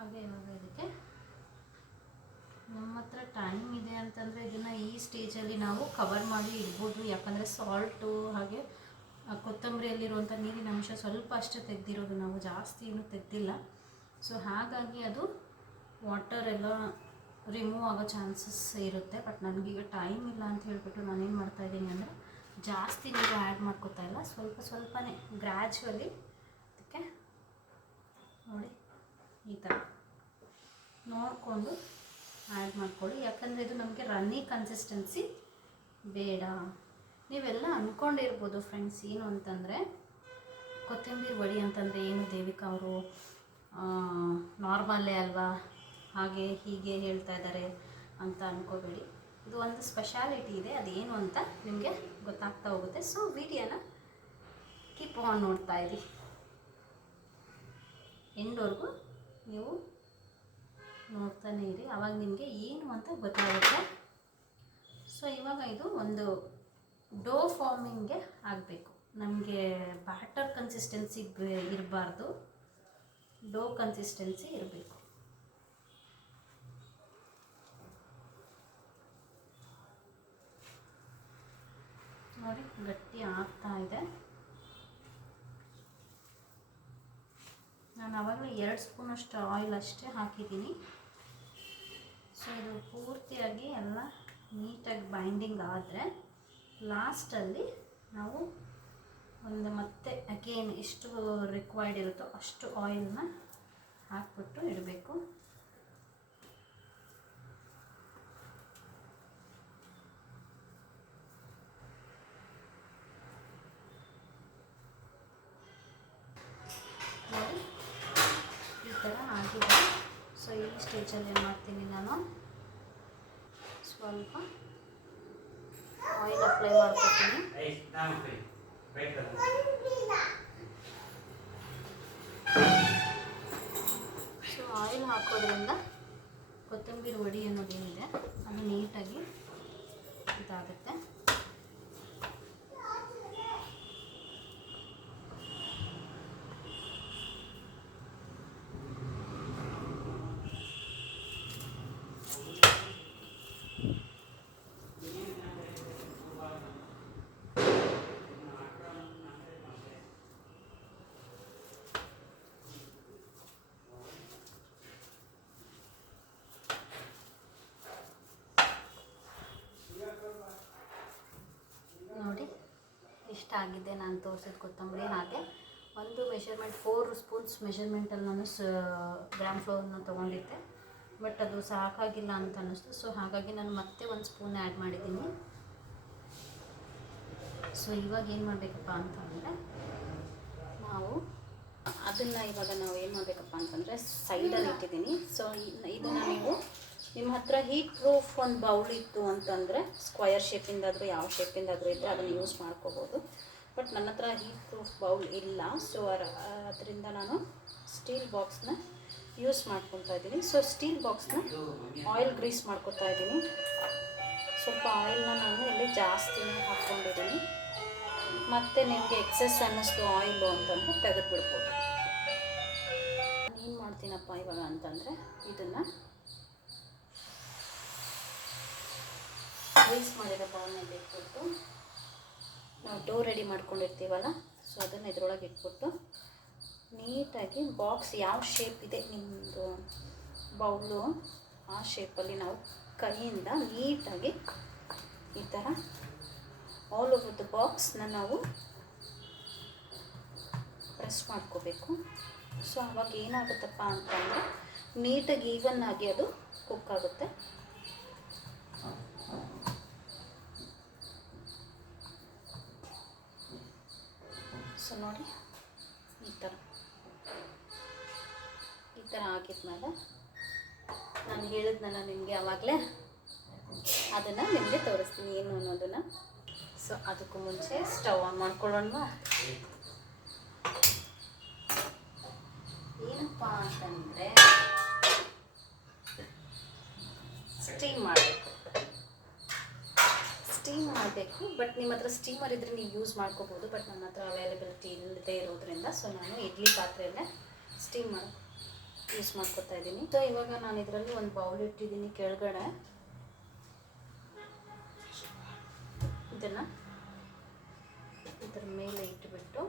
ಹಾಗೆ ಇವಾಗ ಇದಕ್ಕೆ ನಮ್ಮ ಹತ್ರ ಟೈಮ್ ಇದೆ ಅಂತಂದರೆ ಇದನ್ನು ಈ ಸ್ಟೇಜಲ್ಲಿ ನಾವು ಕವರ್ ಮಾಡಿ ಇಡ್ಬೋದು. ಯಾಕಂದರೆ ಸಾಲ್ಟು ಹಾಗೆ ಕೊತ್ತಂಬರಿಯಲ್ಲಿರುವಂಥ ನೀರಿನ ಅಂಶ ಸ್ವಲ್ಪ ಅಷ್ಟೇ ತೆಗೆದಿರೋದು, ನಾವು ಜಾಸ್ತಿ ಏನೂ ತೆಗೆದಿಲ್ಲ. ಸೊ ಹಾಗಾಗಿ ಅದು ವಾಟರ್ ಎಲ್ಲ ರಿಮೂವ್ ಆಗೋ ಚಾನ್ಸಸ್ ಇರುತ್ತೆ. ಬಟ್ ನನಗೀಗ ಟೈಮ್ ಇಲ್ಲ ಅಂತ ಹೇಳ್ಬಿಟ್ಟು ನಾನೇನು ಮಾಡ್ತಾಯಿದ್ದೀನಿ ಅಂದರೆ ಜಾಸ್ತಿ ನೀರು ಆ್ಯಡ್ ಮಾಡ್ಕೋತಾ ಇಲ್ಲ, ಸ್ವಲ್ಪ ಸ್ವಲ್ಪನೇ ಗ್ರ್ಯಾಜುವಲಿ ಅದಕ್ಕೆ ನೋಡಿ ಈ ಥರ ನೋಡಿಕೊಂಡು ಆ್ಯಡ್ ಮಾಡ್ಕೊಳ್ಳಿ. ಯಾಕಂದರೆ ಇದು ನಮಗೆ ರನ್ನಿ ಕನ್ಸಿಸ್ಟೆನ್ಸಿ ಬೇಡ. ನೀವೆಲ್ಲ ಅಂದ್ಕೊಂಡಿರ್ಬೋದು ಫ್ರೆಂಡ್ಸ್, ಏನು ಅಂತಂದರೆ ಕೊತ್ತಂಬರಿ ವಡಿ ಅಂತಂದರೆ ಏನು ದೇವಿಕಾ ಅವರು ನಾರ್ಮಲ್ಲೇ ಅಲ್ವಾ, ಹಾಗೆ ಹೀಗೆ ಹೇಳ್ತಾ ಇದ್ದಾರೆ ಅಂತ ಅಂದ್ಕೋಬೇಡಿ. ಇದು ಒಂದು ಸ್ಪೆಷಾಲಿಟಿ ಇದೆ, ಅದೇನು ಅಂತ ನಿಮಗೆ ಗೊತ್ತಾಗ್ತಾ ಹೋಗುತ್ತೆ. ಸೊ ವಿಡಿಯೋನ ಕೀಪ್ ಆನ್ ನೋಡ್ತಾ ಇರಿ, ಎಂಡ್ವರೆಗೂ ನೀವು ನೋಡ್ತಾನೆ ಇರಿ, ಆವಾಗ ನಿಮಗೆ ಏನು ಅಂತ ಗೊತ್ತಾಗುತ್ತೆ. ಸೊ ಇವಾಗ ಇದು ಒಂದು ಡೋ ಫಾರ್ಮಿಂಗ್ಗೆ ಆಗಬೇಕು. ನಮಗೆ ಬ್ಯಾಟರ್ ಕನ್ಸಿಸ್ಟೆನ್ಸಿ ಇರಬಾರ್ದು, ಡೋ ಕನ್ಸಿಸ್ಟೆನ್ಸಿ ಇರಬೇಕು. ನೋಡಿ ಗಟ್ಟಿ ಆಗ್ತಾ ಇದೆ. ನಾನು ಆವಾಗಲೇ 2 ಸ್ಪೂನಷ್ಟು ಆಯಿಲ್ ಅಷ್ಟೇ ಹಾಕಿದ್ದೀನಿ. ಸೊ ಇದು ಪೂರ್ತಿಯಾಗಿ ಎಲ್ಲ ನೀಟಾಗಿ ಬೈಂಡಿಂಗ್ ಆದರೆ ಲಾಸ್ಟಲ್ಲಿ ನಾವು ಮತ್ತೆ ಅಗೇನ್ ಎಷ್ಟು ರಿಕ್ವೈರ್ಡ್ ಇರುತ್ತೋ ಅಷ್ಟು ಆಯಿಲ್ನ ಹಾಕ್ಬಿಟ್ಟು ಇಡಬೇಕು. ನೋಡಿ ಈ ಥರ ಆಗಿದೆ. ಸೊ ಈ ಸ್ಟೇಜಲ್ಲಿ ಏನು ಮಾಡ್ತೀನಿ, ನಾನು ಸ್ವಲ್ಪ ಆಯಿಲ್ ಅಪ್ಲೈ ಮಾಡ್ಕೊತೀನಿ. ಸೊ ಆಯಿಲ್ ಹಾಕೋದ್ರಿಂದ ಕೊತ್ತಂಬರಿ ವಡಿ ಅನ್ನೋದೇನಿದೆ ಅದು ನೀಟಾಗಿ ಇದಾಗುತ್ತೆ. ನೋಡಿ ಇಷ್ಟಾಗಿದೆ ನಾನು ತೋರಿಸಿದ ಕೊತ್ತಂಬರಿ. ಹಾಗೆ ಒಂದು ಮೆಷರ್ಮೆಂಟ್ 4 ಸ್ಪೂನ್ಸ್ ಮೆಷರ್ಮೆಂಟಲ್ಲಿ ನಾನು ಗ್ರಾಮ್ ಫ್ಲೋರ್ನ ತೊಗೊಂಡಿದ್ದೆ, ಬಟ್ ಅದು ಸಾಕಾಗಿಲ್ಲ ಅಂತ ಅನ್ನಿಸ್ತು. ಸೊ ಹಾಗಾಗಿ ನಾನು ಮತ್ತೆ 1 ಸ್ಪೂನ್ ಆ್ಯಡ್ ಮಾಡಿದ್ದೀನಿ. ಸೊ ಇವಾಗ ಏನು ಮಾಡಬೇಕಪ್ಪ ಅಂತಂದರೆ ನಾವು ಅದನ್ನು ಏನು ಮಾಡಬೇಕಪ್ಪ ಅಂತಂದರೆ ಸೈಡಲ್ಲಿ ಇಟ್ಟಿದ್ದೀನಿ. ಸೊ ಇದನ್ನು ನೀವು ನಿಮ್ಮ ಹತ್ರ ಹೀಟ್ ಪ್ರೂಫ್ ಒಂದು ಬೌಲ್ ಇತ್ತು ಅಂತಂದರೆ ಸ್ಕ್ವಯರ್ ಶೇಪಿಂದಾದರೂ ಯಾವ ಶೇಪಿಂದಾದರೂ ಇದ್ದರೆ ಅದನ್ನು ಯೂಸ್ ಮಾಡ್ಕೋಬೋದು. ಬಟ್ ನನ್ನ ಹತ್ರ ಹೀಟ್ ಪ್ರೂಫ್ ಬೌಲ್ ಇಲ್ಲ. ಸೊ ಅದರಿಂದ ನಾನು ಸ್ಟೀಲ್ ಬಾಕ್ಸ್ನ ಯೂಸ್ ಮಾಡ್ಕೊತಾ ಇದ್ದೀನಿ. ಸೊ ಸ್ಟೀಲ್ ಬಾಕ್ಸ್ನ ಆಯಿಲ್ ಗ್ರೀಸ್ ಮಾಡ್ಕೊತಾ ಇದ್ದೀನಿ. ಸ್ವಲ್ಪ ಆಯಿಲ್ನ ನಾನು ಇಲ್ಲಿ ಜಾಸ್ತಿನೇ ಹಾಕ್ಕೊಂಡಿದ್ದೀನಿ. ಮತ್ತು ನಿಮಗೆ ಎಕ್ಸೆಸ್ ಅನ್ನಿಸ್ತು ಆಯಿಲು ಅಂತಂದರೆ ತೆಗೆದುಬಿಡ್ಬೋದು. ಏನು ಮಾಡ್ತೀನಪ್ಪ ಇವಾಗ ಅಂತಂದರೆ ಇದನ್ನು ಗ್ರೀಸ್ ಮಾಡಿರೋ ಬೌಲ್ನಲ್ಲಿ ಇಟ್ಬಿಟ್ಟು ನಾವು ಡೋ ರೆಡಿ ಮಾಡ್ಕೊಂಡಿರ್ತೀವಲ್ಲ, ಸೊ ಅದನ್ನು ಇದರೊಳಗೆ ಇಟ್ಬಿಟ್ಟು ನೀಟಾಗಿ ಬಾಕ್ಸ್ ಯಾವ ಶೇಪ್ ಇದೆ ನಿಮ್ಮದು ಬೌಲು ಆ ಶೇಪಲ್ಲಿ ನಾವು ಕೈಯಿಂದ ನೀಟಾಗಿ ಈ ಥರ ಆಲ್ ಓವರ್ ದ ಬಾಕ್ಸ್ನ ನಾವು ಪ್ರೆಸ್ ಮಾಡ್ಕೋಬೇಕು. ಸೊ ಆವಾಗ ಏನಾಗುತ್ತಪ್ಪ ಅಂತಂದರೆ ನೀಟಾಗಿ ಈವನ್ ಆಗಿ ಅದು ಕುಕ್ ಆಗುತ್ತೆ. ಸೊ ನೋಡಿ ಈ ಥರ ಆಗಿದ್ಮೇಲೆ ನಾನು ಹೇಳಿದ್ನಲ್ಲ ನಿಮಗೆ ಆವಾಗಲೇ, ಅದನ್ನು ನಿಮಗೆ ತೋರಿಸ್ತೀನಿ ಏನು ಅನ್ನೋದನ್ನು. ಸೊ ಅದಕ್ಕೂ ಮುಂಚೆ ಸ್ಟವ್ ಆನ್ ಮಾಡ್ಕೊಳ್ಳೋಣ. ಏನಪ್ಪ ಅಂತಂದರೆ ಸ್ಟೀಮ್ ಮಾಡಬೇಕು. ಬಟ್ ನಿಮ್ಮ ಹತ್ರ ಸ್ಟೀಮರ್ ಇದ್ದರೆ ನೀವು ಯೂಸ್ ಮಾಡ್ಕೋಬೋದು. ಬಟ್ ನನ್ನ ಹತ್ರ ಅವೈಲಬಿಲಿಟಿ ಇಲ್ಲದೆ ಇರೋದ್ರಿಂದ ಸೊ ನಾನು ಇಡ್ಲಿ ಪಾತ್ರೆಯಲ್ಲೇ ಸ್ಟೀಮ್ ಯೂಸ್ ಮಾಡ್ಕೊತಾ ಇದ್ದೀನಿ. ಸೊ ಇವಾಗ ನಾನು ಇದರಲ್ಲಿ ಒಂದು ಬೌಲ್ ಇಟ್ಟಿದ್ದೀನಿ ಕೆಳಗಡೆ. ಇದನ್ನು ಇದರ ಮೇಲೆ ಇಟ್ಟುಬಿಟ್ಟು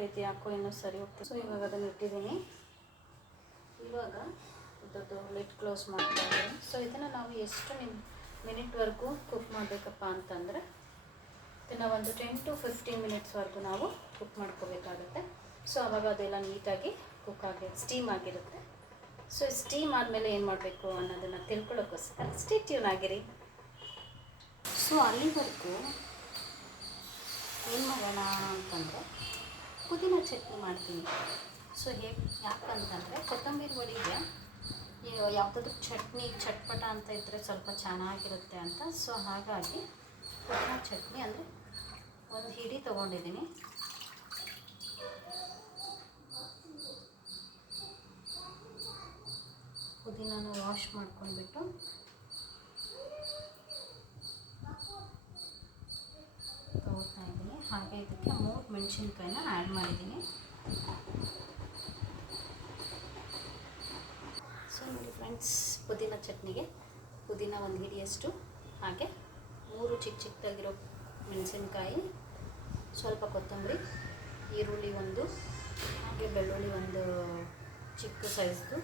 ರೀತಿ ಹಾಕೋ ಇನ್ನೂ ಸರಿ ಹೋಗ್ತೀನಿ. ಸೊ ಇವಾಗ ಅದನ್ನು ಇಟ್ಟಿದ್ದೀನಿ. ಇವಾಗ ಇದ್ರದ್ದು ಲಿಡ್ ಕ್ಲೋಸ್ ಮಾಡ್ತಾ ಇದ್ದೀನಿ. ಸೊ ಇದನ್ನು ನಾವು ಎಷ್ಟು ಮಿನಿಟ್ವರೆಗೂ ಕುಕ್ ಮಾಡಬೇಕಪ್ಪ ಅಂತಂದರೆ ಇದನ್ನು ಒಂದು 10 to 15 ಮಿನಿಟ್ಸ್ವರೆಗೂ ನಾವು ಕುಕ್ ಮಾಡ್ಕೋಬೇಕಾಗುತ್ತೆ. ಸೊ ಆವಾಗ ಅದೆಲ್ಲ ನೀಟಾಗಿ ಕುಕ್ ಸ್ಟೀಮ್ ಆಗಿರುತ್ತೆ. ಸೊ ಸ್ಟೀಮ್ ಆದಮೇಲೆ ಏನು ಮಾಡಬೇಕು ಅನ್ನೋದನ್ನು ತಿಳ್ಕೊಳ್ಳೋಕ್ಕೋಸ್ಕರ ಸ್ಟೇ ಟ್ಯೂನ್ ಆಗಿರಿ. ಸೊ ಅಲ್ಲಿವರೆಗೂ ಏನು ಮಾಡೋಣ ಅಂತಂದರೆ ಪುದೀನ ಚಟ್ನಿ ಮಾಡ್ತೀನಿ. ಸೊ ಯಾಕಂತಂದರೆ ಕೊತ್ತಂಬರಿ ವಡಿಗೆ ಯಾವುದಾದ್ರೂ ಚಟ್ನಿ ಚಟ್ಪಟ ಅಂತ ಇದ್ದರೆ ಸ್ವಲ್ಪ ಚೆನ್ನಾಗಿರುತ್ತೆ ಅಂತ. ಸೊ ಹಾಗಾಗಿ ಪುದೀನ ಚಟ್ನಿ ಅಂದರೆ ಒಂದು ಹಿಡಿ ತೊಗೊಂಡಿದ್ದೀನಿ. ಪುದೀನಾನ ವಾಶ್ ಮಾಡ್ಕೊಂಡ್ಬಿಟ್ಟು ತಗೋತಾ ಇದ್ದೀನಿ. ಹಾಗೆ ಇದಕ್ಕೆ 3 ಮೆಣಸಿನ್ಕಾಯಿನ ಆ್ಯಡ್ ಮಾಡಿದ್ದೀನಿ. ಸೊ ನೋಡಿ ಫ್ರೆಂಡ್ಸ್, ಪುದೀನ ಚಟ್ನಿಗೆ ಪುದೀನ ಒಂದು ಹಿಡಿಯಷ್ಟು, ಹಾಗೆ 3 ಚಿಕ್ಕದಾಗಿರೋ ಮೆಣಸಿನ್ಕಾಯಿ, ಸ್ವಲ್ಪ ಕೊತ್ತಂಬರಿ, ಈರುಳ್ಳಿ 1, ಹಾಗೆ ಬೆಳ್ಳುಳ್ಳಿ 1 ಚಿಕ್ಕ ಸೈಜ್ದು,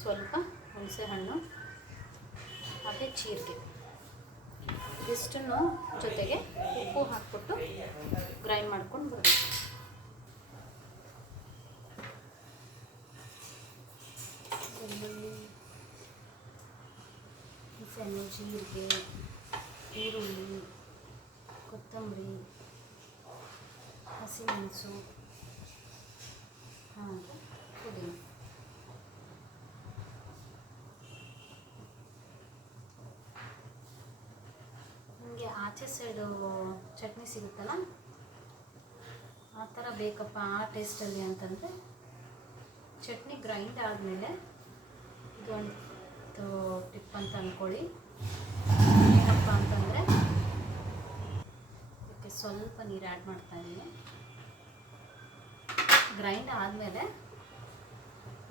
ಸ್ವಲ್ಪ ಹುಣಸೆಹಣ್ಣು, ಹಾಗೆ ಜೀರಿಗೆ, ಇದಿಷ್ಟನ್ನು ಜೊತೆಗೆ ಉಪ್ಪು ಹಾಕ್ಬಿಟ್ಟು ಗ್ರೈಂಡ್ ಮಾಡ್ಕೊಂಡು ಬರಬೇಕು. ಬೆಳ್ಳುಳ್ಳಿ, ಹುಣಸೆಹಣ್ಣು, ಜೀರಿಗೆ, ಈರುಳ್ಳಿ, ಕೊತ್ತಂಬರಿ, ಹಸಿಮೆಣಸು, ಹಾಗೆ ಪುದೀನ. ನಿಮಗೆ ಆಚೆ ಸೈಡು ಚಟ್ನಿ ಸಿಗುತ್ತಲ್ಲ ಆ ಥರ ಬೇಕಪ್ಪ ಆ ಟೇಸ್ಟಲ್ಲಿ ಅಂತಂದರೆ ಚಟ್ನಿ ಗ್ರೈಂಡ್ ಆದಮೇಲೆ ಇದೊಂದು ಟಿಪ್ ಅಂತ ಅಂದ್ಕೊಳ್ಳಿ. ಏನಪ್ಪ ಅಂತಂದರೆ ಇದಕ್ಕೆ ಸ್ವಲ್ಪ ನೀರು ಆ್ಯಡ್ ಮಾಡ್ತಾಯಿದ್ದೀನಿ. ಗ್ರೈಂಡ್ ಆದಮೇಲೆ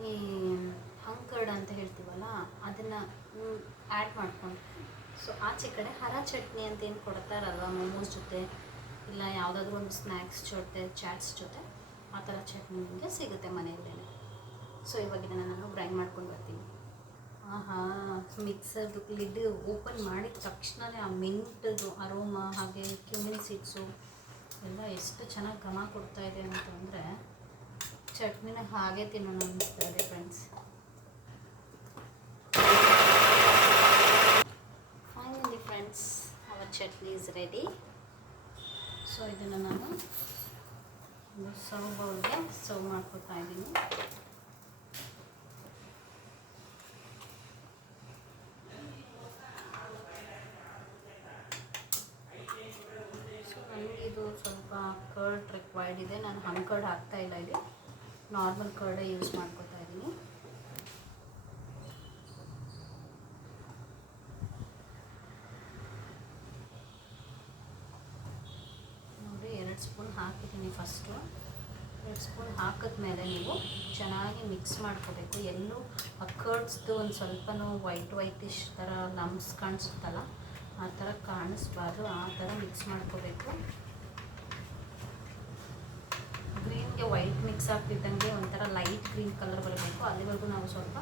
ಈ ಹಂಕರ್ಡ್ ಅಂತ ಹೇಳ್ತೀವಲ್ಲ ಅದನ್ನು ಆ್ಯಡ್ ಮಾಡ್ಕೊಂಡು, ಸೊ ಆಚೆ ಕಡೆ ಹರ ಚಟ್ನಿ ಅಂತ ಏನು ಕೊಡ್ತಾರಲ್ವ ಮೋಮೋಸ್ ಜೊತೆ ಇಲ್ಲ ಯಾವುದಾದ್ರೂ ಒಂದು ಸ್ನ್ಯಾಕ್ಸ್ ಜೊತೆ ಚಾಟ್ಸ್ ಜೊತೆ ಆ ಥರ ಚಟ್ನಿ ನಿಮಗೆ ಸಿಗುತ್ತೆ ಮನೆಯಲ್ಲೇ. ಸೊ ಇವಾಗ ಇದನ್ನು ನಾನು ಗ್ರೈಂಡ್ ಮಾಡ್ಕೊಂಡು ಬರ್ತೀನಿ. ಆಹಾ, ಮಿಕ್ಸರ್ದು ಲಿಡ್ ಓಪನ್ ಮಾಡಿದ ತಕ್ಷಣವೇ ಆ ಮಿಂಟದು ಅರೋಮಾ ಹಾಗೆ ಕ್ಯುಮಿನ್ ಸೀಡ್ಸು ಎಲ್ಲ ಎಷ್ಟು ಚೆನ್ನಾಗಿ ಘಮ ಕೊಡ್ತಾಯಿದೆ ಅಂತಂದರೆ ಚಟ್ನಿನ ಹಾಗೆ ತಿನ್ನೋಣ ಅನ್ನಿಸ್ತಾ ಇದೆ friends. Finally friends, our chutney is ready. So ಇದನ್ನು ನಾನು ಒಂದು ಸರ್ವ್ ಬೌಲ್ಗೆ ಸರ್ವ್ ಮಾಡ್ಕೊತಾ ಇದ್ದೀನಿ. ಸೊ ನನಗೆ ಇದು ಸ್ವಲ್ಪ ಕರ್ಡ್ ರಿಕ್ವೈರ್ಡ್ ಇದೆ. ನಾನು ಹಂಕರ್ಡ್ ಹಾಕ್ತಾ ಇಲ್ಲ, ಇಲ್ಲಿ ನಾರ್ಮಲ್ ಕರ್ಡೇ ಯೂಸ್ ಮಾಡ್ಕೊತಾ ಇದ್ದೀನಿ. ನೋಡಿ 2 ಸ್ಪೂನ್ ಹಾಕಿದ್ದೀನಿ. ಫಸ್ಟು 2 ಸ್ಪೂನ್ ಹಾಕಿದ್ಮೇಲೆ ನೀವು ಚೆನ್ನಾಗಿ ಮಿಕ್ಸ್ ಮಾಡ್ಕೋಬೇಕು. ಎಲ್ಲೂ ಆ ಕರ್ಡ್ಸ್ದು ಒಂದು ಸ್ವಲ್ಪನೂ ವೈಟಿಶ್ ಥರ ಲಮ್ಸ್ ಕಾಣಿಸುತ್ತಲ್ಲ ಆ ಥರ ಕಾಣಿಸ್ಬಾರ್ದು, ಆ ಥರ ಮಿಕ್ಸ್ ಮಾಡ್ಕೋಬೇಕು. ಗ್ರೀನ್ಗೆ ವೈಟ್ ಮಿಕ್ಸ್ ಆಗ್ತಿದ್ದಂಗೆ ಒಂಥರ ಲೈಟ್ ಗ್ರೀನ್ ಕಲರ್ ಬರಬೇಕು. ಅಲ್ಲಿವರೆಗೂ ನಾವು ಸ್ವಲ್ಪ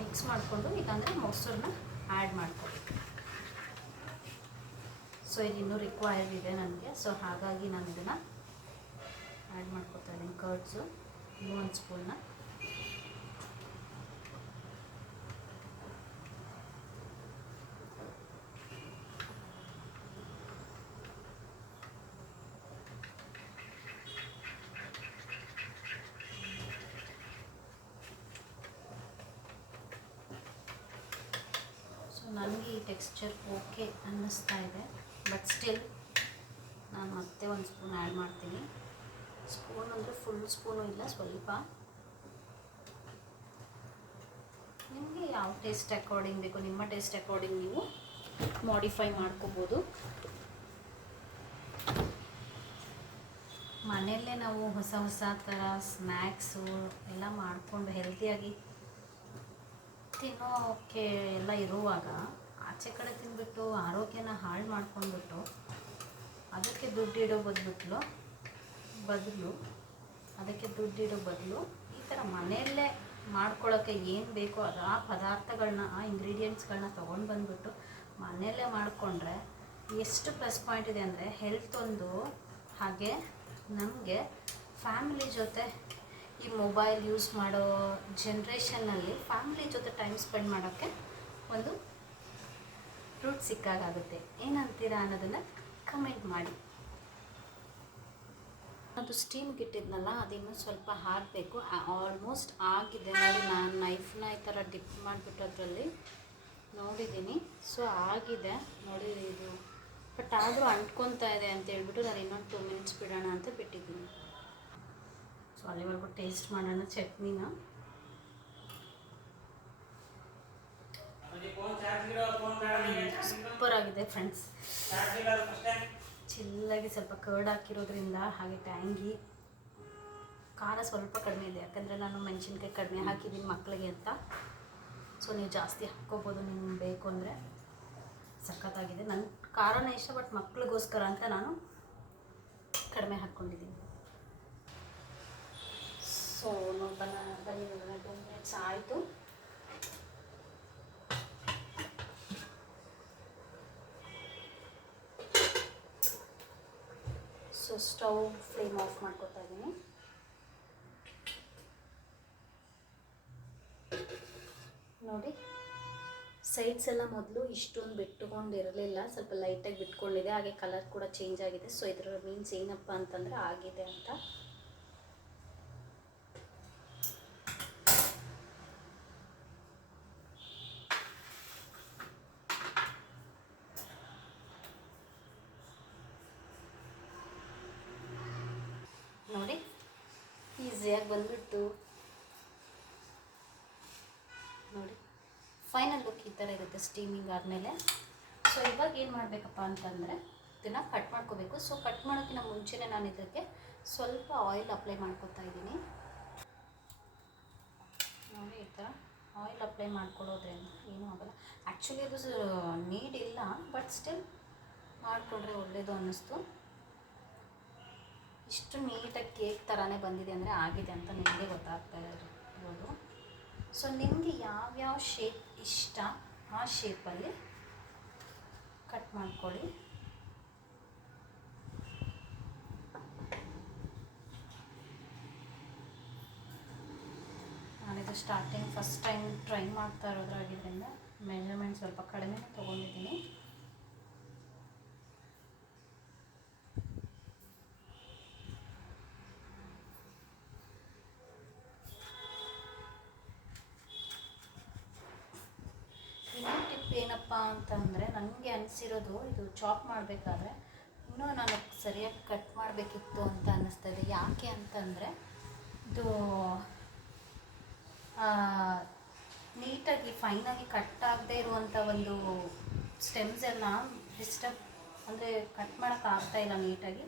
ಮಿಕ್ಸ್ ಮಾಡಿಕೊಂಡು ಇಲ್ಲಾಂದರೆ ಮೊಸರನ್ನ ಆ್ಯಡ್ ಮಾಡ್ಕೋಬೇಕು. ಸೊ ಇದು ಇನ್ನೂ ರಿಕ್ವೈರ್ಡ್ ಇದೆ ನನಗೆ. ಸೊ ಹಾಗಾಗಿ ನಾನು ಇದನ್ನು ಆ್ಯಡ್ ಮಾಡ್ಕೊತಾ ಇದ್ದೀನಿ. ಕರ್ಡ್ಸು 1 ಸ್ಪೂನ್ನ. ನನಗೆ ಈ ಟೆಕ್ಸ್ಚರ್ ಓಕೆ ಅನ್ನಿಸ್ತಾ ಇದೆ, ಬಟ್ ಸ್ಟಿಲ್ ನಾನು ಮತ್ತೆ 1 ಸ್ಪೂನ್ ಆ್ಯಡ್ ಮಾಡ್ತೀನಿ. ಸ್ಪೂನ್ ಅಂದರೆ ಫುಲ್ ಸ್ಪೂನು ಇಲ್ಲ, ಸ್ವಲ್ಪ. ನಿಮಗೆ ಯಾವ ಟೇಸ್ಟ್ ಅಕಾರ್ಡಿಂಗ್ ಬೇಕು, ನಿಮ್ಮ ಟೇಸ್ಟ್ ಅಕಾರ್ಡಿಂಗ್ ನೀವು ಮಾಡಿಫೈ ಮಾಡ್ಕೋಬೋದು. ಮನೆಯಲ್ಲೇ ನಾವು ಹೊಸ ಹೊಸ ಥರ ಸ್ನ್ಯಾಕ್ಸು ಎಲ್ಲ ಮಾಡಿಕೊಂಡು ಹೆಲ್ತಿಯಾಗಿ ತಿನ್ನೋಕ್ಕೆ ಎಲ್ಲ ಇರುವಾಗ ಆಚೆ ಕಡೆ ತಿಂದುಬಿಟ್ಟು ಆರೋಗ್ಯನ ಹಾಳು ಮಾಡ್ಕೊಂಡ್ಬಿಟ್ಟು ಅದಕ್ಕೆ ದುಡ್ಡಿಡೋ ಬದಲು ಅದಕ್ಕೆ ದುಡ್ಡಿಡೋ ಬದಲು ಈ ಥರ ಮನೆಯಲ್ಲೇ ಮಾಡ್ಕೊಳ್ಳೋಕ್ಕೆ ಏನು ಬೇಕೋ ಅದು ಆ ಪದಾರ್ಥಗಳನ್ನ ಆ ಇಂಗ್ರೀಡಿಯೆಂಟ್ಸ್ಗಳನ್ನ ತೊಗೊಂಡು ಬಂದುಬಿಟ್ಟು ಮನೆಯಲ್ಲೇ ಮಾಡಿಕೊಂಡ್ರೆ ಎಷ್ಟು ಪ್ಲಸ್ ಪಾಯಿಂಟ್ ಇದೆ ಅಂದರೆ ಹೆಲ್ತ್ ಒಂದು, ಹಾಗೆ ನಮಗೆ ಫ್ಯಾಮಿಲಿ ಜೊತೆ ಈ ಮೊಬೈಲ್ ಯೂಸ್ ಮಾಡೋ ಜನ್ರೇಷನ್ನಲ್ಲಿ ಫ್ಯಾಮಿಲಿ ಜೊತೆ ಟೈಮ್ ಸ್ಪೆಂಡ್ ಮಾಡೋಕ್ಕೆ ಒಂದು ರೂಟ್ ಸಿಕ್ಕಾಗುತ್ತೆ. ಏನಂತೀರಾ ಅನ್ನೋದನ್ನು ಕಮೆಂಟ್ ಮಾಡಿ. ಅದು ಸ್ಟೀಮ್ಗೆ ಇಟ್ಟಿದ್ನಲ್ಲ, ಅದಿನ್ನೂ ಸ್ವಲ್ಪ ಹಾಕಬೇಕು. ಆಲ್ಮೋಸ್ಟ್ ಆಗಿದೆ ನೋಡಿ. ನಾನು ನೈಫ್ನ ಈ ಥರ ಡಿಪ್ ಮಾಡಿಬಿಟ್ಟು ಅದರಲ್ಲಿ ನೋಡಿದ್ದೀನಿ. ಸೊ ಆಗಿದೆ ನೋಡಿ ಇದು, ಬಟ್ ಆದರೂ ಅಂಟ್ಕೊತಾ ಇದೆ ಅಂತ ಹೇಳ್ಬಿಟ್ಟು ನಾನು ಇನ್ನೊಂದು 2 ಮಿನಿಟ್ಸ್ ಬಿಡೋಣ ಅಂತ ಬಿಟ್ಟಿದ್ದೀನಿ. ಸೊ ಅಲ್ಲಿವರೆಗೂ ಟೇಸ್ಟ್ ಮಾಡೋಣ ಚಟ್ನಿನ. ಸೂಪರ್ ಆಗಿದೆ ಫ್ರೆಂಡ್ಸ್. ಚಿಲ್ಲಾಗಿ ಸ್ವಲ್ಪ ಕರ್ಡ್ ಹಾಕಿರೋದ್ರಿಂದ, ಹಾಗೆ ಟ್ಯಾಂಗಿ, ಖಾರ ಸ್ವಲ್ಪ ಕಡಿಮೆ ಇದೆ ಯಾಕಂದರೆ ನಾನು ಮೆಣಸಿನ್ಕಾಯಿ ಕಡಿಮೆ ಹಾಕಿದ್ದೀನಿ ಮಕ್ಕಳಿಗೆ ಅಂತ. ಸೊ ನೀವು ಜಾಸ್ತಿ ಹಾಕ್ಕೋಬೋದು ನಿಮ್ಗೆ ಬೇಕು ಅಂದರೆ. ಸಖತ್ತಾಗಿದೆ. ನನ್ನ ಖಾರನ ಇಷ್ಟ, ಬಟ್ ಮಕ್ಳಿಗೋಸ್ಕರ ಅಂತ ನಾನು ಕಡಿಮೆ ಹಾಕ್ಕೊಂಡಿದ್ದೀನಿ. ಸೊ ಬನ್ನಿ 2 ಮಿನಿಟ್ಸ್ ಆಯಿತು. ಸೊ ಸ್ಟವ್ ಫ್ಲೇಮ್ ಆಫ್ ಮಾಡ್ಕೊತಾ ಇದ್ದೀನಿ. ನೋಡಿ ಸೈಡ್ಸ್ ಎಲ್ಲ ಮೊದಲು ಇಷ್ಟೊಂದು ಬಿಟ್ಟುಕೊಂಡಿರಲಿಲ್ಲ, ಸ್ವಲ್ಪ ಲೈಟಾಗಿ ಬಿಟ್ಕೊಂಡಿದೆ. ಹಾಗೆ ಕಲರ್ ಕೂಡ ಚೇಂಜ್ ಆಗಿದೆ. ಸೊ ಇದರ ಮೀನ್ಸ್ ಏನಪ್ಪ ಅಂತಂದರೆ ಆಗಿದೆ ಅಂತ. ನೋಡಿ ಈಸಿಯಾಗಿ ಬಂದ್ಬಿಟ್ಟು ನೋಡಿ ಫೈನಲ್ ಲುಕ್ ಈ ಥರ ಇರುತ್ತೆ ಸ್ಟೀಮಿಂಗ್ ಆದಮೇಲೆ. ಸೊ ಇವಾಗ ಏನು ಮಾಡಬೇಕಪ್ಪ ಅಂತಂದರೆ ಇದನ್ನು ಕಟ್ ಮಾಡ್ಕೋಬೇಕು. ಸೊ ಕಟ್ ಮಾಡೋಕ್ಕಿಂತ ಮುಂಚೆನೇ ನಾನು ಇದಕ್ಕೆ ಸ್ವಲ್ಪ ಆಯಿಲ್ ಅಪ್ಲೈ ಮಾಡ್ಕೊತಾ ಇದ್ದೀನಿ. ನೋಡಿ ಈ ಥರ ಆಯಿಲ್ ಅಪ್ಲೈ ಮಾಡ್ಕೊಳ್ಳೋದ್ರಿಂದ ಏನೂ ಆಗೋಲ್ಲ. ಆ್ಯಕ್ಚುಲಿ ಇದು ನೀಡ್ ಇಲ್ಲ, ಬಟ್ ಸ್ಟಿಲ್ ಮಾಡಿಕೊಂಡ್ರೆ ಒಳ್ಳೆಯದು ಅನ್ನಿಸ್ತು. ಇಷ್ಟು ನೀಟಾಗಿ ಕೇಕ್ ಥರನೇ ಬಂದಿದೆ ಅಂದರೆ ಆಗಿದೆ ಅಂತ ನಿಮಗೆ ಗೊತ್ತಾಗ್ತಾ ಇರ್ಬೋದು. ಸೊ ನಿಮಗೆ ಯಾವ್ಯಾವ ಶೇಪ್ ಇಷ್ಟ ಆ ಶೇಪಲ್ಲಿ ಕಟ್ ಮಾಡ್ಕೊಳ್ಳಿ. ನಾನಿದು ಸ್ಟಾರ್ಟಿಂಗ್ ಫಸ್ಟ್ ಟೈಮ್ ಟ್ರೈ ಮಾಡ್ತಾ ಇರೋದ್ರಾಗಿದ್ದರಿಂದ ಮೆಜರ್ಮೆಂಟ್ ಸ್ವಲ್ಪ ಕಡಿಮೆ ತೊಗೊಂಡಿದ್ದೀನಿ. ಏನಪ್ಪ ಅಂತಂದರೆ ನನಗೆ ಅನಿಸಿರೋದು, ಇದು ಚಾಪ್ ಮಾಡಬೇಕಾದ್ರೆ ಇನ್ನೂ ನಾನು ಸರಿಯಾಗಿ ಕಟ್ ಮಾಡಬೇಕಿತ್ತು ಅಂತ ಅನ್ನಿಸ್ತಾ ಇದೆ. ಯಾಕೆ ಅಂತಂದರೆ ಇದು ನೀಟಾಗಿ ಫೈನಾಗಿ ಕಟ್ ಆಗದೆ ಇರುವಂಥ ಒಂದು ಸ್ಟೆಮ್ಸ್ ಎಲ್ಲ ಡಿಸ್ಟರ್ಬ್ ಅಂದರೆ ಕಟ್ ಮಾಡೋಕ್ಕಾಗ್ತಾಯಿಲ್ಲ ನೀಟಾಗಿ.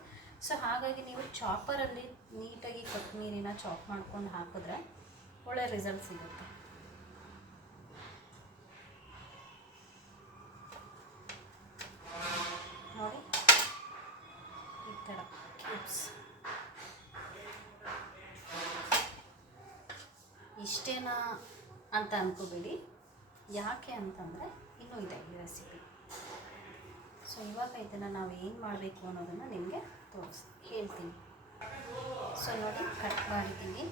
ಸೊ ಹಾಗಾಗಿ ನೀವು ಚಾಪರಲ್ಲಿ ನೀಟಾಗಿ ಕೊತ್ತಂಬರಿನ ಚಾಪ್ ಮಾಡ್ಕೊಂಡು ಹಾಕಿದ್ರೆ ಒಳ್ಳೆ ರಿಸಲ್ಟ್ ಸಿಗುತ್ತೆ. ನೋಡಿ ಈ ಥರ ಕ್ಯೂಬ್ಸ್. ಇಷ್ಟೇನಾ ಅಂತ ಅಂದ್ಕೋಬೇಡಿ, ಯಾಕೆ ಅಂತಂದರೆ ಇನ್ನೂ ಇದೆ ಈ ರೆಸಿಪಿ. ಸೊ ಇವಾಗ ಇದನ್ನು ನಾವು ಏನು ಮಾಡಬೇಕು ಅನ್ನೋದನ್ನು ನಿಮಗೆ ಹೇಳ್ತೀನಿ. ಸೊ ನೋಡಿ ಕಟ್ ಮಾಡಿದ್ದೀನಿ.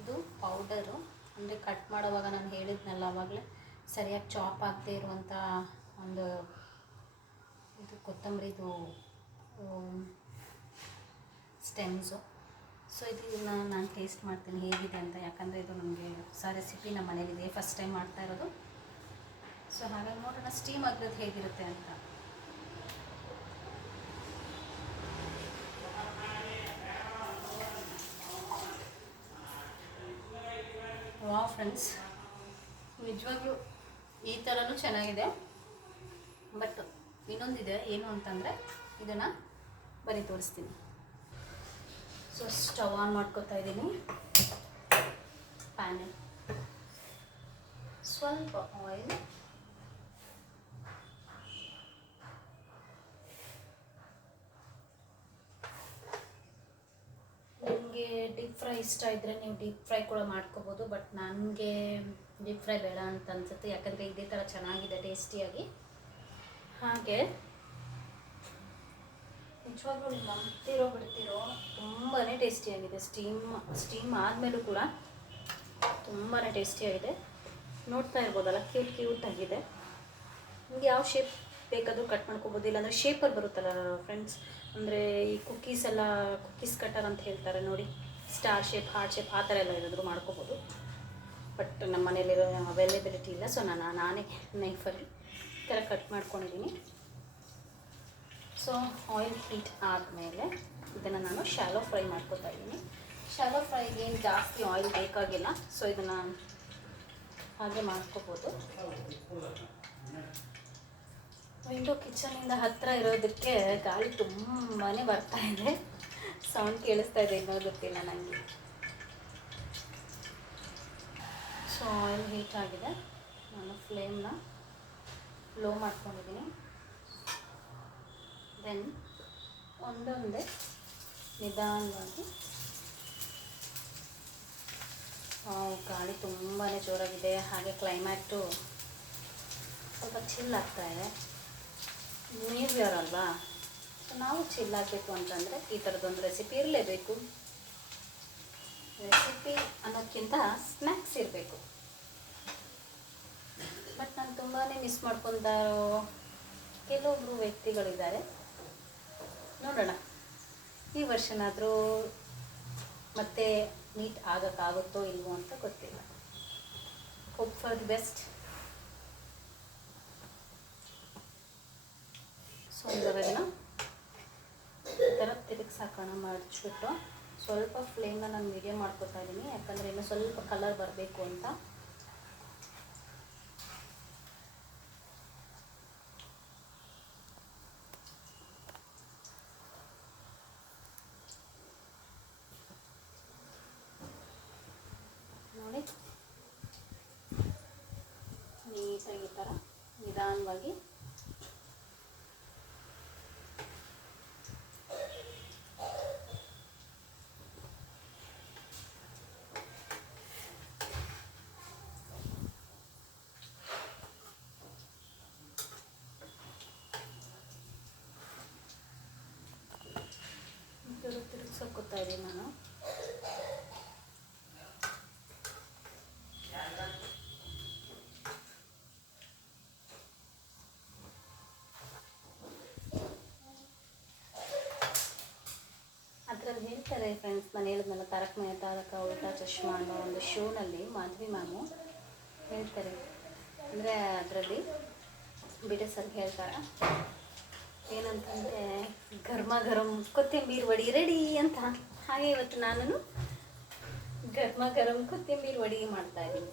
ಇದು ಪೌಡರು, ಅಂದರೆ ಕಟ್ ಮಾಡೋವಾಗ ನಾನು ಹೇಳಿದ್ನಲ್ಲ ಆವಾಗಲೇ ಸರಿಯಾಗಿ ಚಾಪ್ ಆಗದೆ ಇರುವಂಥ ಒಂದು ಇದು ಕೊತ್ತಂಬರಿದು ಸ್ಟೆಮ್ಸು. ಸೊ ಇದನ್ನ ನಾನು ಟೇಸ್ಟ್ ಮಾಡ್ತೀನಿ ಹೇಗಿದೆ ಅಂತ, ಯಾಕಂದರೆ ಇದು ನನಗೆ ಹೊಸ ರೆಸಿಪಿ ನಮ್ಮ ಮನೇಲಿದೆ, ಫಸ್ಟ್ ಟೈಮ್ ಮಾಡ್ತಾ ಇರೋದು. ಸೊ ಹಾಗಾಗಿ ನೋಡೋಣ ಸ್ಟೀಮ್ ಆಗೋದು ಹೇಗಿರುತ್ತೆ ಅಂತ. ವಾವ್ ಫ್ರೆಂಡ್ಸ್, ನಿಜವಾಗ್ಲೂ ಈ ಥರನೂ ಚೆನ್ನಾಗಿದೆ. ಬಟ್ ಇನ್ನೊಂದಿದೆ, ಏನು ಅಂತಂದರೆ ಇದನ್ನು ಬರೀ ತೋರಿಸ್ತೀನಿ. ಸೊ ಸ್ಟವ್ ಆನ್ ಮಾಡ್ಕೊತಾ ಇದ್ದೀನಿ. ಪ್ಯಾನ್ ಸ್ವಲ್ಪ ಆಯಿಲ್, ನಿಮಗೆ ಡೀಪ್ ಫ್ರೈ ಇಷ್ಟ ಇದ್ದರೆ ನೀವು ಡೀಪ್ ಫ್ರೈ ಕೂಡ ಮಾಡ್ಕೋಬೋದು, ಬಟ್ ನನಗೆ ಡೀಪ್ ಫ್ರೈ ಬೇಡ ಅಂತ ಅನ್ಸುತ್ತೆ, ಯಾಕಂದರೆ ಇದೇ ಥರ ಚೆನ್ನಾಗಿದೆ ಟೇಸ್ಟಿಯಾಗಿ. ಹಾಗೆ ನಿಜವಾಗ್ಲೂ ನಂಬ್ತಿರೋ ಬಿಡ್ತಿರೋ ತುಂಬಾ ಟೇಸ್ಟಿಯಾಗಿದೆ. ಸ್ಟೀಮ್ ಆದಮೇಲೂ ಕೂಡ ತುಂಬಾ ಟೇಸ್ಟಿಯಾಗಿದೆ. ನೋಡ್ತಾ ಇರ್ಬೋದಲ್ಲ, ಕ್ಯೂಟ್ ಆಗಿದೆ. ನಿಮಗೆ ಯಾವ ಶೇಪ್ ಬೇಕಾದರೂ ಕಟ್ ಮಾಡ್ಕೋಬೋದು, ಇಲ್ಲಾಂದರೆ ಶೇಪಲ್ಲಿ ಬರುತ್ತಲ್ಲ ಫ್ರೆಂಡ್ಸ್, ಅಂದರೆ ಈ ಕುಕ್ಕೀಸ್ ಕಟ್ಟರ್ ಅಂತ ಹೇಳ್ತಾರೆ ನೋಡಿ, ಸ್ಟಾರ್ ಶೇಪ್, ಹಾರ್ಟ್ ಶೇಪ್, ಆ ಥರ ಎಲ್ಲ ಏನಾದರೂ ಮಾಡ್ಕೋಬೋದು. ಬಟ್ ನಮ್ಮ ಮನೇಲಿರೋ ಅವೈಲೇಬಿಲಿಟಿ ಇಲ್ಲ, ಸೊ ನಾನೇ ನೈಫಲ್ಲಿ ಈ ಥರ ಕಟ್ ಮಾಡ್ಕೊಂಡಿದ್ದೀನಿ. ಸೊ ಆಯಿಲ್ ಹೀಟ್ ಆದಮೇಲೆ ಇದನ್ನು ನಾನು ಶಾಲೋ ಫ್ರೈ ಮಾಡ್ಕೊತಾ ಇದ್ದೀನಿ. ಶಾಲೋ ಫ್ರೈಗೆ ಏನು ಜಾಸ್ತಿ ಆಯಿಲ್ ಬೇಕಾಗಿಲ್ಲ, ಸೊ ಇದನ್ನು ಹಾಗೆ ಮಾಡ್ಕೋಬೋದು. ವಿಂಡೋ ಕಿಚನಿಂದ ಹತ್ತಿರ ಇರೋದಕ್ಕೆ ಗಾಳಿ ತುಂಬಾ ಬರ್ತಾ ಇದೆ, ಸೌಂಡ್ ಕೇಳಿಸ್ತಾ ಇದೆ, ಇನ್ನೂ ಗೊತ್ತಿಲ್ಲ ನನಗೆ. ಸೊ ಆಯಿಲ್ ಹೀಟ್ ಆಗಿದೆ, ನಾನು ಫ್ಲೇಮ್ನ ಲೋ ಮಾಡ್ಕೊಂಡಿದ್ದೀನಿ. ದೆನ್ ಒಂದೊಂದೇ ನಿಧಾನವಾಗಿ, ಗಾಳಿ ತುಂಬಾ ಜೋರಾಗಿದೆ, ಹಾಗೆ ಕ್ಲೈಮ್ಯಾಟು ಸ್ವಲ್ಪ ಚಿಲ್ ಆಗ್ತಾ ಇದೆ. ನ್ಯೂ ಇಯರ್ ಅಲ್ವಾ, ಸೊ ನಾವು ಚಿಲ್ ಆಗಬೇಕು ಅಂತಂದರೆ ಈ ಥರದೊಂದು ರೆಸಿಪಿ ಇರಲೇಬೇಕು. ರೆಸಿಪಿ ಅನ್ನೋದಕ್ಕಿಂತ ಸ್ನ್ಯಾಕ್ಸ್ ಇರಬೇಕು. ಬಟ್ ನಾನು ತುಂಬಾ ಮಿಸ್ ಮಾಡ್ಕೊತಾ ಇರೋ ಕೆಲವೊಬ್ಬರು ವ್ಯಕ್ತಿಗಳಿದ್ದಾರೆ. ನೋಡೋಣ ಈ ವರ್ಷನಾದರೂ ಮತ್ತೆ ಮೀಟ್ ಆಗೋಕ್ಕಾಗುತ್ತೋ ಇಲ್ವೋ ಅಂತ ಗೊತ್ತಿಲ್ಲ. Hope for the best. So ಇವಾಗ ಇದನ್ನು ಈ ಥರ ತಿರುಗಿಸಾಕೋಣ, ಮಡಚಿಬಿಟ್ಟು ಸ್ವಲ್ಪ ಫ್ಲೇಮ್ನ ನಾನು ಮೀಡಿಯಮ್ ಮಾಡ್ಕೊತಾ ಇದ್ದೀನಿ, ಯಾಕಂದರೆ ಇನ್ನೂ ಸ್ವಲ್ಪ ಕಲರ್ ಬರಬೇಕು ಅಂತ. ನೋಡಿ, ನೀಟಾಗಿ ಈ ಥರ ನಿಧಾನವಾಗಿ ತಿರುಗಿಸೋಕ್ಕೋತಾ ಇದ್ದೀನಿ ನಾನು. ಅದರಲ್ಲಿ ಹೇಳ್ತಾರೆ ಫ್ರೆಂಡ್ಸ್, ನಾನು ಹೇಳಿದ್ನಲ್ಲ ತಾರಕ್ ಮೆಹತಾ ಕಾ ಉಲ್ಟಾ ಚಶ್ಮಾ ಅನ್ನೋ ಒಂದು ಶೋನಲ್ಲಿ ಮಾಧವಿ ಮ್ಯಾಮು ಹೇಳ್ತಾರೆ, ಅಂದರೆ ಅದರಲ್ಲಿ ಬಿಡಿಸಲ್ಲಿ ಹೇಳ್ತಾರೆ ಏನಂತಂದರೆ ಗರಂ ಕೊತ್ತಂಬರಿ ವಡಿ ರೆಡಿ ಅಂತ. ಹಾಗೆ ಇವತ್ತು ನಾನು ಗರಂ ಕೊತ್ತಂಬರಿ ವಡಿ ಮಾಡ್ತಾಯಿದ್ದೀನಿ.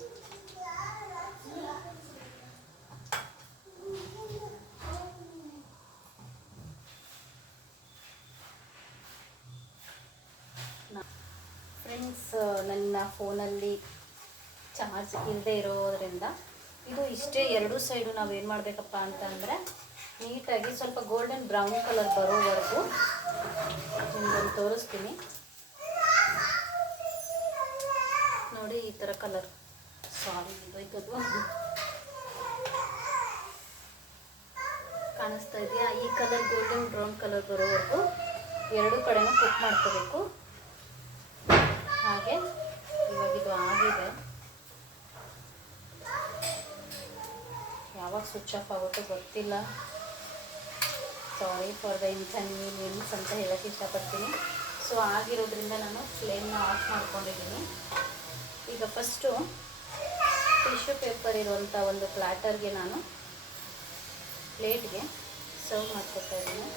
ಫ್ರೆಂಡ್ಸ್, ನನ್ನ ಫೋನಲ್ಲಿ ಚಾರ್ಜ್ ಇಲ್ಲದೆ ಇರೋದರಿಂದ ಇದು ಇಷ್ಟೇ ಎರಡು ಸೈಡು ನಾವೇನು ಮಾಡಬೇಕಪ್ಪ ಅಂತಂದರೆ ನೀಟಾಗಿ ಸ್ವಲ್ಪ ಗೋಲ್ಡನ್ ಬ್ರೌನ್ ಕಲರ್ ಬರೋವರೆಗೂ ನಿಮ್ಗೊಂದು ತೋರಿಸ್ತೀನಿ ನೋಡಿ. ಈ ಥರ ಕಲರ್, ಸಾರಿ ಇದು ಕಾಣಿಸ್ತಾ ಇದೆಯಾ? ಈ ಕಲರ್ ಗೋಲ್ಡನ್ ಬ್ರೌನ್ ಕಲರ್ ಬರೋವರೆಗೂ ಎರಡು ಕಡೆನೂ ಕುಕ್ ಮಾಡ್ಕೋಬೇಕು. ಹಾಗೆ ಇವಾಗ ಇದು ಆಗಿದೆ, ಯಾವಾಗ ಸ್ವಿಚ್ ಆಫ್ ಆಗುತ್ತೋ ಗೊತ್ತಿಲ್ಲ. ಸಾರಿ ಫಾರ್ ದ ಇನ್ಕನ್ವೀನಿಯನ್ಸ್ ಅಂತ ಹೇಳೋಕ್ಕೆ ಇಷ್ಟಪಡ್ತೀನಿ. ಸೊ ಆಗಿರೋದ್ರಿಂದ ನಾನು ಫ್ಲೇಮ್ನ ಆಫ್ ಮಾಡ್ಕೊಂಡಿದ್ದೀನಿ. ಈಗ ಫಸ್ಟು ಟಿಶ್ಯೂ ಪೇಪರ್ ಇರುವಂಥ ಒಂದು ಪ್ಲ್ಯಾಟರ್ಗೆ ನಾನು ಪ್ಲೇಟ್ಗೆ ಸರ್ವ್ ಮಾಡ್ಕೊತಾ ಇದ್ದೀನಿ.